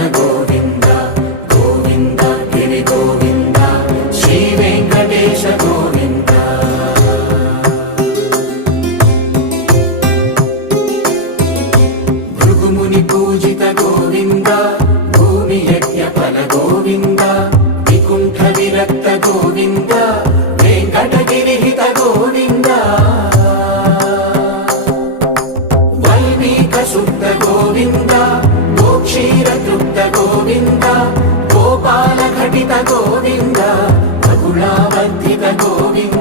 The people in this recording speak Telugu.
నందన గోవింద గోవింద గిరి గోవింద శ్రీ వెంకటేశ గోవింద. భృగుముని పూజిత గోవింద భూమి యజ్ఞ ఫల గోవింద వికుంఠ విరక్త గోవింద వెంకటగిరి హిత గోవింద. వల్మీక శుద్ధ గోవింద గోక్షీర తృప్త గోవింద గోపాల ఘటిత గోవింద బహుళావర్ధిత గోవింద